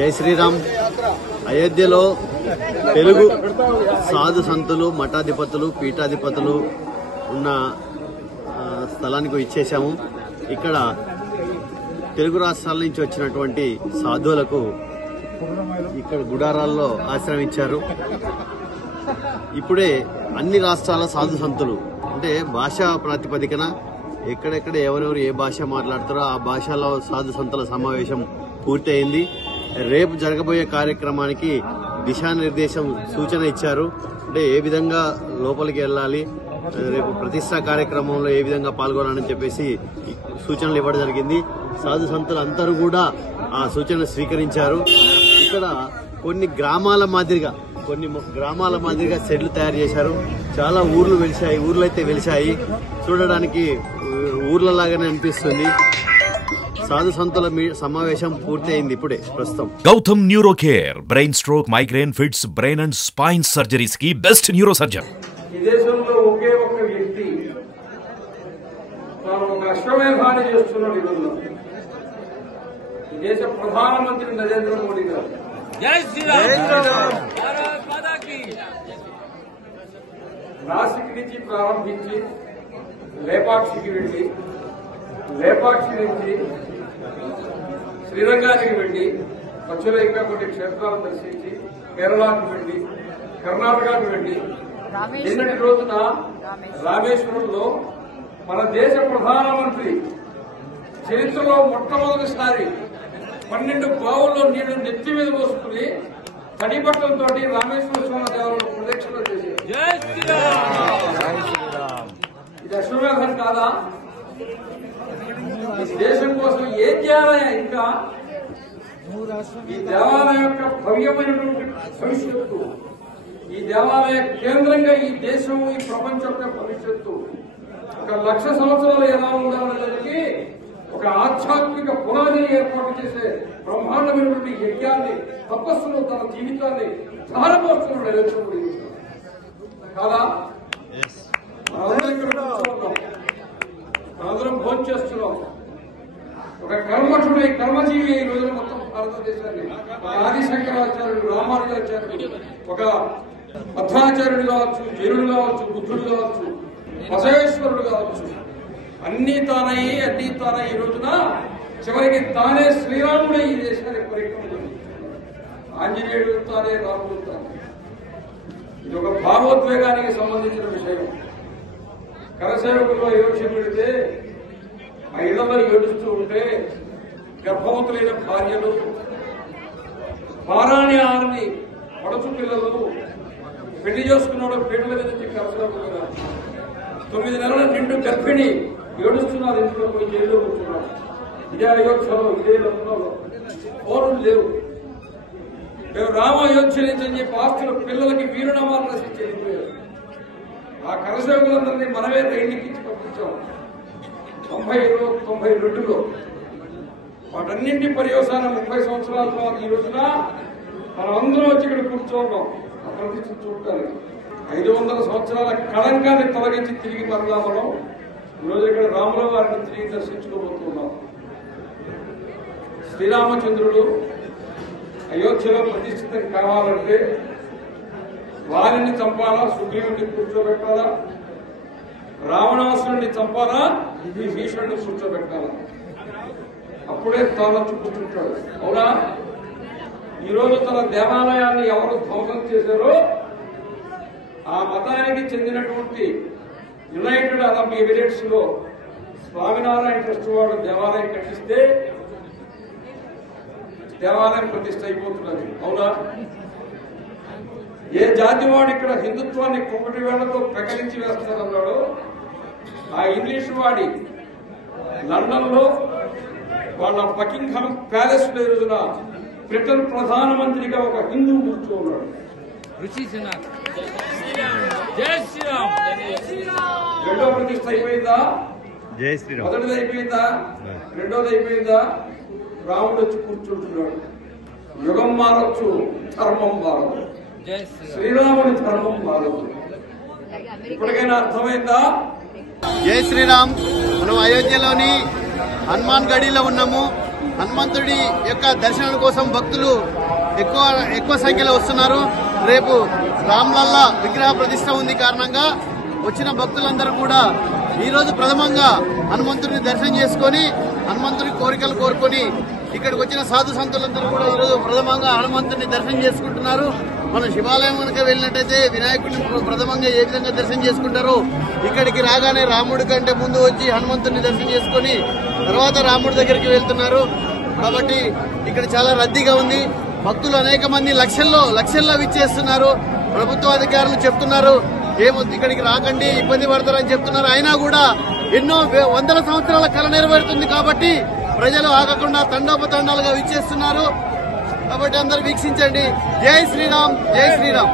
జై శ్రీరామ్. అయోధ్యలో తెలుగు సాధు సంతులు, మఠాధిపతులు, పీఠాధిపతులు ఉన్న స్థలానికి ఇచ్చేశాము. ఇక్కడ తెలుగు రాష్ట్రాల నుంచి వచ్చినటువంటి సాధువులకు ఇక్కడ గుడారాల్లో ఆశ్రమించారు. ఇప్పుడే అన్ని రాష్ట్రాల సాధు సంతులు అంటే భాషా ప్రాతిపదికన ఎక్కడెక్కడ ఎవరెవరు ఏ భాష మాట్లాడతారో ఆ భాషలో సాధు సంతుల సమావేశం పూర్తయింది. రేపు జరగబోయే కార్యక్రమానికి దిశానిర్దేశం సూచన ఇచ్చారు. అంటే ఏ విధంగా లోపలికి వెళ్ళాలి, రేపు ప్రతిష్టా కార్యక్రమంలో ఏ విధంగా పాల్గొనాలని చెప్పేసి సూచనలు ఇవ్వడం జరిగింది. సాధు సంతులు అందరూ కూడా ఆ సూచనలు స్వీకరించారు. ఇక్కడ కొన్ని గ్రామాల మాదిరిగా షెడ్లు తయారు చేశారు. చాలా ఊర్లు అయితే వెలిశాయి. చూడడానికి ఊర్లలాగానే అనిపిస్తుంది. సాధు సంతుల సమావేశం పూర్తయింది ఇప్పుడే ప్రస్తుతం. Gautam neuro care, brain stroke, migraine, fits, brain and spine surgeries కి బెస్ట్ న్యూరో సర్జన్. ఈ దేశంలో ఒకే ఒక్క వ్యక్తి తాను ఒక అశ్వమేధాన్ని చేస్తున్నాడు. ఈ రోజులో ఈ దేశ ప్రధానమంత్రి నరేంద్ర మోడీ గారు నాసిక్ నుంచి ప్రారంభించి లేపాక్షికి వెళ్లి, లేపాక్షి నుంచి శ్రీరంగానికి వెళ్లి, మధ్యలో ఇంకా కొన్ని క్షేత్రాలను దర్శించి కేరళకు వెళ్లి, కర్ణాటకకు వెళ్లి, నిన్నటి రోజున రామేశ్వరంలో మన దేశ ప్రధానమంత్రి చరిత్రలో మొట్టమొదటిసారి 12 బావుల్లో నీళ్లు నెత్తి మీద పోసుకుని తడి బట్టలతో రామేశ్వర స్వామి దేవాలయంలో ప్రదక్షిణ చేశారు. ఇది అశ్వమేధం కాదా? ఈ దేశం కోసం ఏం చేయాలయా? ఇంకా ఈ దేవాలయం యొక్క భవ్యమైనటువంటి భవిష్యత్తు, ఈ దేవాలయ కేంద్రంగా ఈ దేశం, ఈ ప్రపంచం యొక్క భవిష్యత్తు 1,00,000 సంవత్సరాలు ఎలా ఉండాలనేదానికి ఒక ఆధ్యాత్మిక పునాదిని ఏర్పాటు చేసే బ్రహ్మాండమైనటువంటి యజ్ఞాన్ని, తపస్సును, తన జీవితాన్ని ధారపోస్తున్నాడు నరేంద్ర మోడీ కాదా? మనందరం ఇక్కడ కూర్చోన్నాం, మనందరం భోజనం చేస్తున్నాం. ఒక కర్మఠుడై, కర్మజీవి ఈ రోజున మొత్తం భారతదేశాన్ని ఆదిశంకరాచార్యుడు, రామానుజాచార్యుడు, ఒక మధ్వాచార్యుడు కావచ్చు, జైనుడు కావచ్చు, బుద్ధుడు కావచ్చు, బసవేశ్వరుడు కావచ్చు, అన్నీ తానై ఈ రోజున చివరికి తానే శ్రీరాముడే ఈ దేశానికి పరిక్రమ, ఆంజనేయుడు తానే, రాముడు తానే. ఇది ఒక భావోద్వేగానికి సంబంధించిన విషయం. కరసేవకుల్లో అయోధ్య పెడితే ఆ ఇళ్లలో ఏడుస్తూ ఉంటే గర్భవతులైన భార్యలు, పారాణి ఆరని పడచు పిల్లలు, పెళ్లి చేసుకున్నాడు పీటల మీద నుంచి కరసేవకులుగా 9 నెలల నిండు గర్భిణి ఏడుస్తున్నారు. ఇంట్లో పోయి జైల్లో కూర్చున్నారు. ఇదే అయోధ్యలో, ఇదే లక్నోలో పౌరులు లేవు. మేము రామ అయోధ్య నుంచి అని చెప్పి ఆస్తులు పిల్లలకి వీరునామాలు రచించి వెళ్ళిపోయారు. ఆ కరసేవకులందరినీ మనమే రైలుకి ఇచ్చి పంపించాం 92లో. వాటన్నింటి పర్యవసానం 30 సంవత్సరాల తర్వాత ఈ రోజున మనం అందరం వచ్చి ఇక్కడ కూర్చోన్నాం ఆ ప్రతిష్ఠ చూడటానికి. 500 సంవత్సరాల కళంకాన్ని తొలగించి తిరిగి మరలా మనం ఈరోజు ఇక్కడ రాముల వారిని తిరిగి దర్శించుకోబోతున్నాం. శ్రీరామచంద్రుడు అయోధ్యలో ప్రతిష్ఠితం కావాలంటే వారిని చంపాలా, సుగ్రీవుడిని కూర్చోబెట్టాలా, రావణాసురుడిని చంపాలా, భీషణుడిని కూర్చోబెట్టాలా, అప్పుడే తాను కూర్చుంటాడు. అవునా? ఈరోజు తన దేవాలయాన్ని ఎవరు ధ్వంసం చేశారో ఆ మతానికి చెందినటువంటి యునైటెడ్ అరబ్ ఎమిరేట్స్ లో స్వామినారాయణ ట్రస్ట్ వాడు దేవాలయం కట్టిస్తే దేవాలయం ప్రతిష్ఠ అయిపోతున్నది. అవునా? ఏ జాతి వాడు ఇక్కడ హిందుత్వాన్ని కొమ్మటి వేళ్లతో ప్రకటించి వేస్తారన్నాడో ఆ ఇంగ్లీష్ వాడి లండన్ లో వాళ్ళ బకింగ్హామ్ ప్యాలెస్ లో రోజున బ్రిటన్ ప్రధానమంత్రిగా ఒక హిందూ కూర్చోన్నాడు. రెండో ప్రతిష్ఠ అయిపోయిందా? జై శ్రీరామ్. మొదటిది అయిపోయిందా? రెండోది అయిపోయిందా? రాముడు వచ్చి కూర్చుంటున్నాడు. యుగం మారచ్చు, ధర్మం మారదు. శ్రీరాముడి ధర్మం మారదు. ఇప్పటికైనా అర్థమైందా? జై శ్రీరామ్. మనం అయోధ్యలోని హనుమాన్ గడిలో ఉన్నాము. హనుమంతుడి యొక్క దర్శనం కోసం భక్తులు ఎక్కువ సంఖ్యలో వస్తున్నారు. రేపు రామ్లల్లా విగ్రహ ప్రతిష్ట ఉంది కారణంగా వచ్చిన భక్తులందరూ కూడా ఈ రోజు ప్రథమంగా హనుమంతుడిని దర్శనం చేసుకుని హనుమంతుడి కోరికలు కోరుకొని ఇక్కడికి వచ్చిన సాధు సంతులందరూ కూడా ఈ రోజు ప్రథమంగా హనుమంతుడిని దర్శనం చేసుకుంటున్నారు. మనం శివాలయం కనుక వెళ్ళినట్టయితే వినాయకుడిని ప్రథమంగా ఏ విధంగా దర్శనం చేసుకుంటారో ఇక్కడికి రాగానే రాముడి కంటే ముందు వచ్చి హనుమంతుడిని దర్శనం చేసుకుని తర్వాత రాముడి దగ్గరికి వెళ్తున్నారు. కాబట్టి ఇక్కడ చాలా రద్దీగా ఉంది. భక్తులు అనేక మంది లక్షల్లో విచ్చేస్తున్నారు. ప్రభుత్వ అధికారులు చెప్తున్నారు ఇక్కడికి రాకండి, ఇబ్బంది పడతారని చెప్తున్నారు. అయినా కూడా ఎన్నో వందల సంవత్సరాల కళ నెరవేరుతుంది కాబట్టి ప్రజలు ఆగకుండా తండోపతండాలుగా విచ్చేస్తున్నారు. కాబట్టి అందరూ వీక్షించండి. జై శ్రీరామ్, జై శ్రీరామ్.